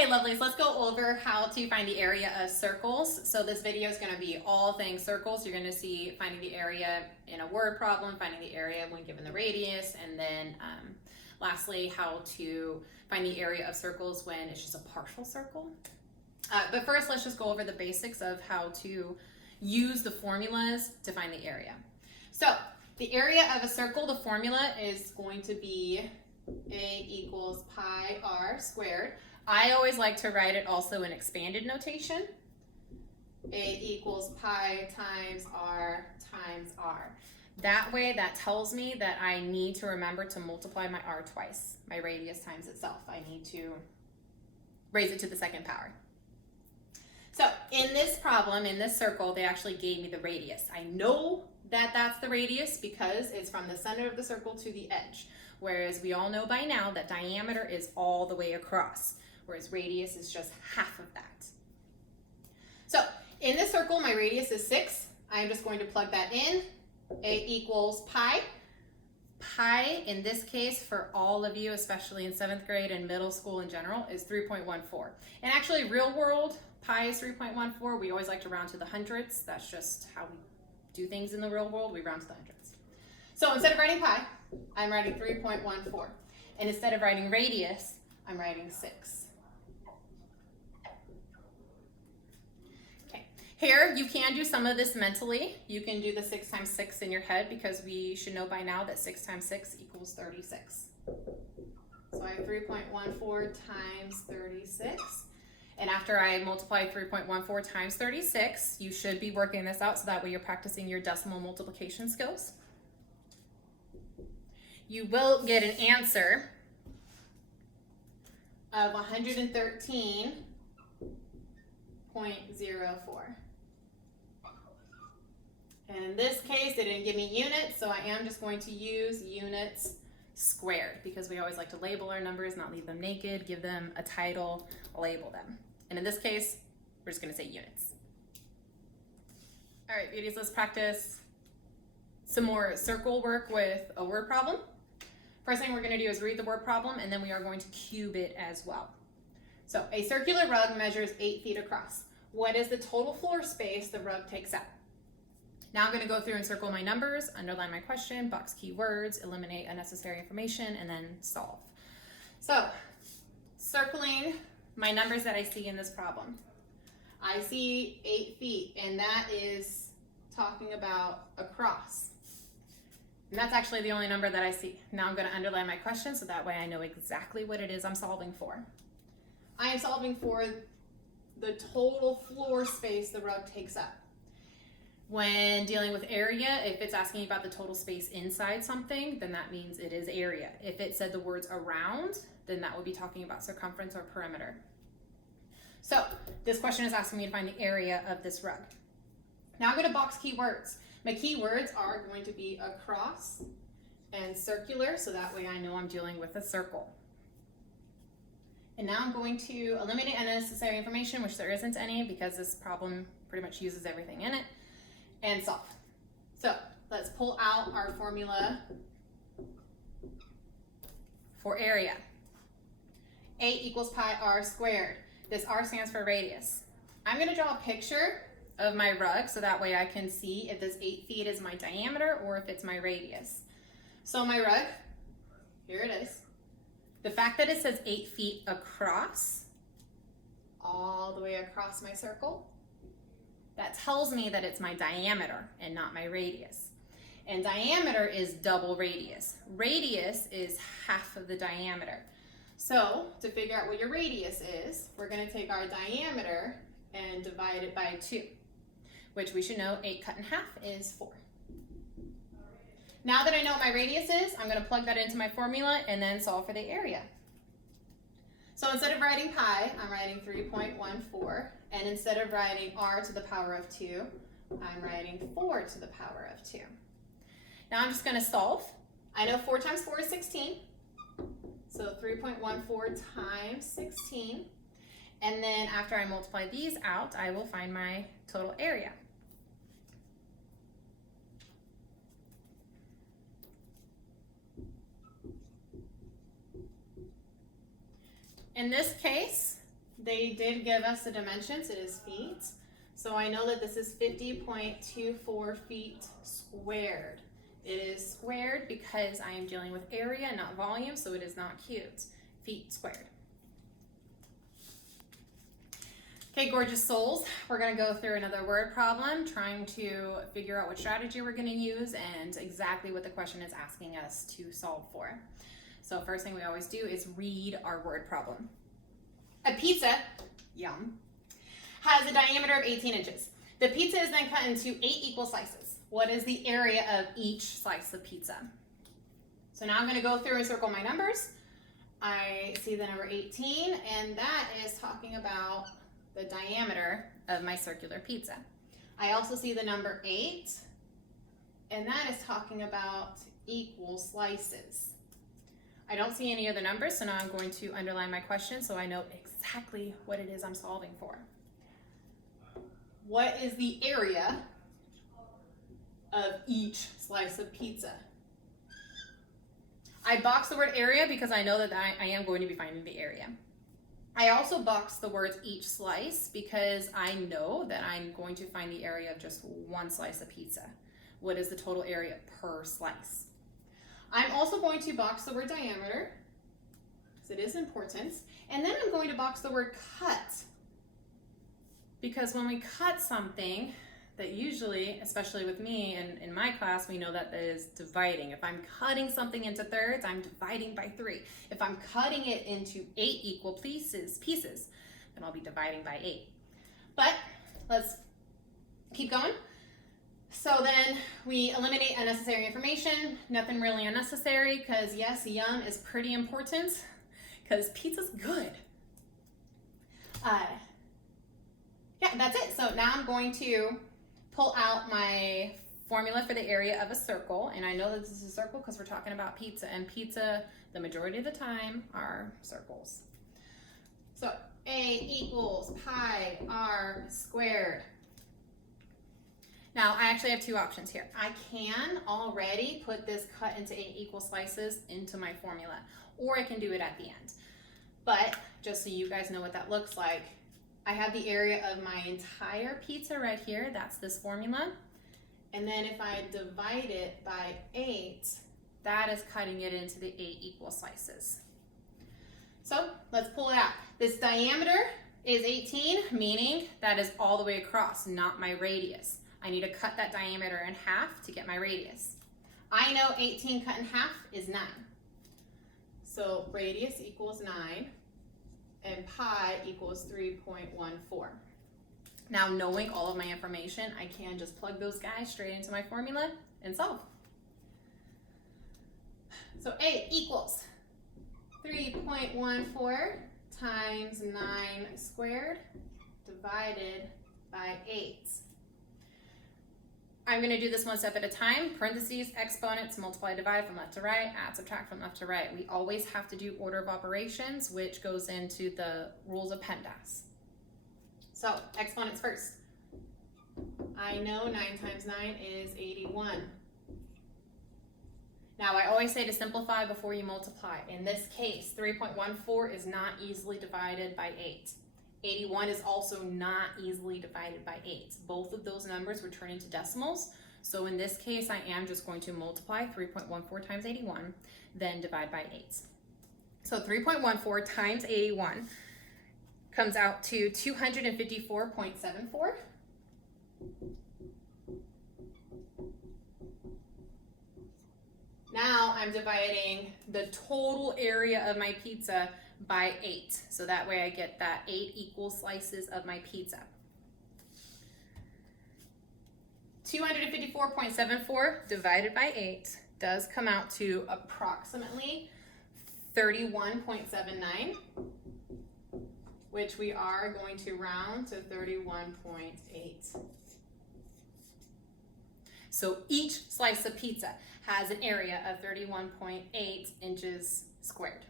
Hey lovelies, let's go over how to find the area of circles. So this video is going to be all things circles. You're going to see finding the area in a word problem, finding the area when given the radius, and then lastly how to find the area of circles when it's just a partial circle. But first let's just go over the basics of how to use the formulas to find the area. So the area of a circle, the formula is going to be A equals pi r squared. I always like to write it also in expanded notation. A equals pi times r times r. That way, that tells me that I need to remember to multiply my r twice, my radius times itself. I need to raise it to the second power. So in this problem, in this circle, they actually gave me the radius. I know that that's the radius because it's from the center of the circle to the edge. Whereas we all know by now that diameter is all the way across, whereas radius is just half of that. So in this circle, my radius is 6. I'm just going to plug that in. A equals pi. Pi, in this case, for all of you, especially in 7th grade and middle school in general, is 3.14. And actually, real world, pi is 3.14. We always like to round to the hundredths. That's just how we do things in the real world. We round to the hundredths. So instead of writing pi, I'm writing 3.14. And instead of writing radius, I'm writing 6. Okay. Here, you can do some of this mentally. You can do the 6 times 6 in your head because we should know by now that 6 times 6 equals 36. So I have 3.14 times 36. And after I multiply 3.14 times 36, you should be working this out so that way you're practicing your decimal multiplication skills. You will get an answer of 113.04. And in this case, they didn't give me units, so I am just going to use units squared because we always like to label our numbers, not leave them naked, give them a title, label them. And in this case, we're just going to say units. All right, beauties, let's practice some more circle work with a word problem. First thing we're going to do is read the word problem, and then we are going to cube it as well. So a circular rug measures 8 feet across. What is the total floor space the rug takes up? Now I'm going to go through and circle my numbers, underline my question, box keywords, eliminate unnecessary information, and then solve. So circling my numbers that I see in this problem. I see 8 feet, and that is talking about across. And that's actually the only number that I see. Now I'm going to underline my question so that way I know exactly what it is I'm solving for. I am solving for the total floor space the rug takes up. When dealing with area, if it's asking about the total space inside something, then that means it is area. If it said the words around, then that would be talking about circumference or perimeter. So this question is asking me to find the area of this rug. Now I'm going to box keywords. My keywords are going to be across and circular, so that way I know I'm dealing with a circle. And now I'm going to eliminate unnecessary information, which there isn't any because this problem pretty much uses everything in it, and solve. So let's pull out our formula for area. A equals pi r squared. This r stands for radius. I'm going to draw a picture of my rug so that way I can see if this 8 feet is my diameter or if it's my radius. So my rug, here it is. The fact that it says 8 feet across, all the way across my circle, that tells me that it's my diameter and not my radius. And diameter is double radius. Radius is half of the diameter. So to figure out what your radius is, we're going to take our diameter and divide it by 2, which we should know 8 cut in half is 4. Now that I know what my radius is, I'm going to plug that into my formula and then solve for the area. So instead of writing pi, I'm writing 3.14, and instead of writing r to the power of 2, I'm writing 4 to the power of 2. Now I'm just going to solve. I know 4 times 4 is 16, so 3.14 times 16, and then after I multiply these out, I will find my total area. In this case, they did give us the dimensions. It is feet. So I know that this is 50.24 feet squared. It is squared because I am dealing with area, not volume, so it is not cubed. Feet squared. Okay, gorgeous souls, we're gonna go through another word problem, trying to figure out what strategy we're gonna use and exactly what the question is asking us to solve for. So first thing we always do is read our word problem. A pizza, yum, has a diameter of 18 inches. The pizza is then cut into 8 equal slices. What is the area of each slice of pizza? So now I'm gonna go through and circle my numbers. I see the number 18, and that is talking about the diameter of my circular pizza. I also see the number 8, and that is talking about equal slices. I don't see any other numbers, so now I'm going to underline my question so I know exactly what it is I'm solving for. What is the area of each slice of pizza? I box the word area because I know that I am going to be finding the area. I also box the words each slice because I know that I'm going to find the area of just one slice of pizza. What is the total area per slice? I'm also going to box the word diameter because it is important. And then I'm going to box the word cut because when we cut something, that usually, especially with me and in my class, we know that is dividing. If I'm cutting something into thirds, I'm dividing by 3. If I'm cutting it into 8 equal pieces, then I'll be dividing by 8. But let's keep going. So then we eliminate unnecessary information. Nothing really unnecessary because yes, yum is pretty important because pizza's good. Yeah, that's it. So now I'm going to pull out my formula for the area of a circle, and I know that this is a circle because we're talking about pizza, and pizza, the majority of the time, are circles. So A equals pi r squared. Now, I actually have 2 options here. I can already put this cut into 8 equal slices into my formula, or I can do it at the end. But just so you guys know what that looks like, I have the area of my entire pizza right here. That's this formula. And then if I divide it by 8, that is cutting it into the 8 equal slices. So let's pull it out. This diameter is 18, meaning that is all the way across, not my radius. I need to cut that diameter in half to get my radius. I know 18 cut in half is 9. So radius equals 9. And pi equals 3.14. Now, knowing all of my information, I can just plug those guys straight into my formula and solve. So A equals 3.14 times 9 squared divided by 8. I'm going to do this one step at a time. Parentheses, exponents, multiply, divide from left to right, add, subtract from left to right. We always have to do order of operations, which goes into the rules of PEMDAS. So, exponents first. I know 9 times 9 is 81. Now, I always say to simplify before you multiply. In this case, 3.14 is not easily divided by 8. 81 is also not easily divided by 8. Both of those numbers would turn into decimals. So in this case, I am just going to multiply 3.14 times 81, then divide by 8. So 3.14 times 81 comes out to 254.74. Now I'm dividing the total area of my pizza by 8. So that way I get that 8 equal slices of my pizza. 254.74 divided by 8 does come out to approximately 31.79, which we are going to round to 31.8. So each slice of pizza has an area of 31.8 inches squared.